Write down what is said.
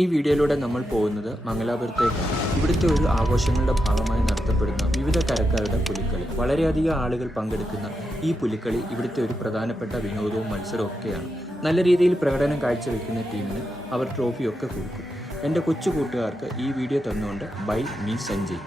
ഈ വീഡിയോയിലൂടെ നമ്മൾ പോകുന്നത് മംഗലാപുരത്തേക്കാണ്. ഇവിടുത്തെ ഒരു ആഘോഷങ്ങളുടെ ഭാഗമായി നടത്തപ്പെടുന്ന വിവിധ കരക്കാരുടെ പുലിക്കളി. വളരെയധികം ആളുകൾ പങ്കെടുക്കുന്ന ഈ പുലിക്കളി ഇവിടുത്തെ ഒരു പ്രധാനപ്പെട്ട വിനോദവും മത്സരവും ഒക്കെയാണ്. നല്ല രീതിയിൽ പ്രകടനം കാഴ്ചവെക്കുന്ന ടീമിന് അവർ ട്രോഫിയൊക്കെ കൊടുക്കും. എൻ്റെ കൊച്ചു കൂട്ടുകാർക്ക് ഈ വീഡിയോ തന്നുകൊണ്ട് ബൈ മീ സഞ്ജയ്.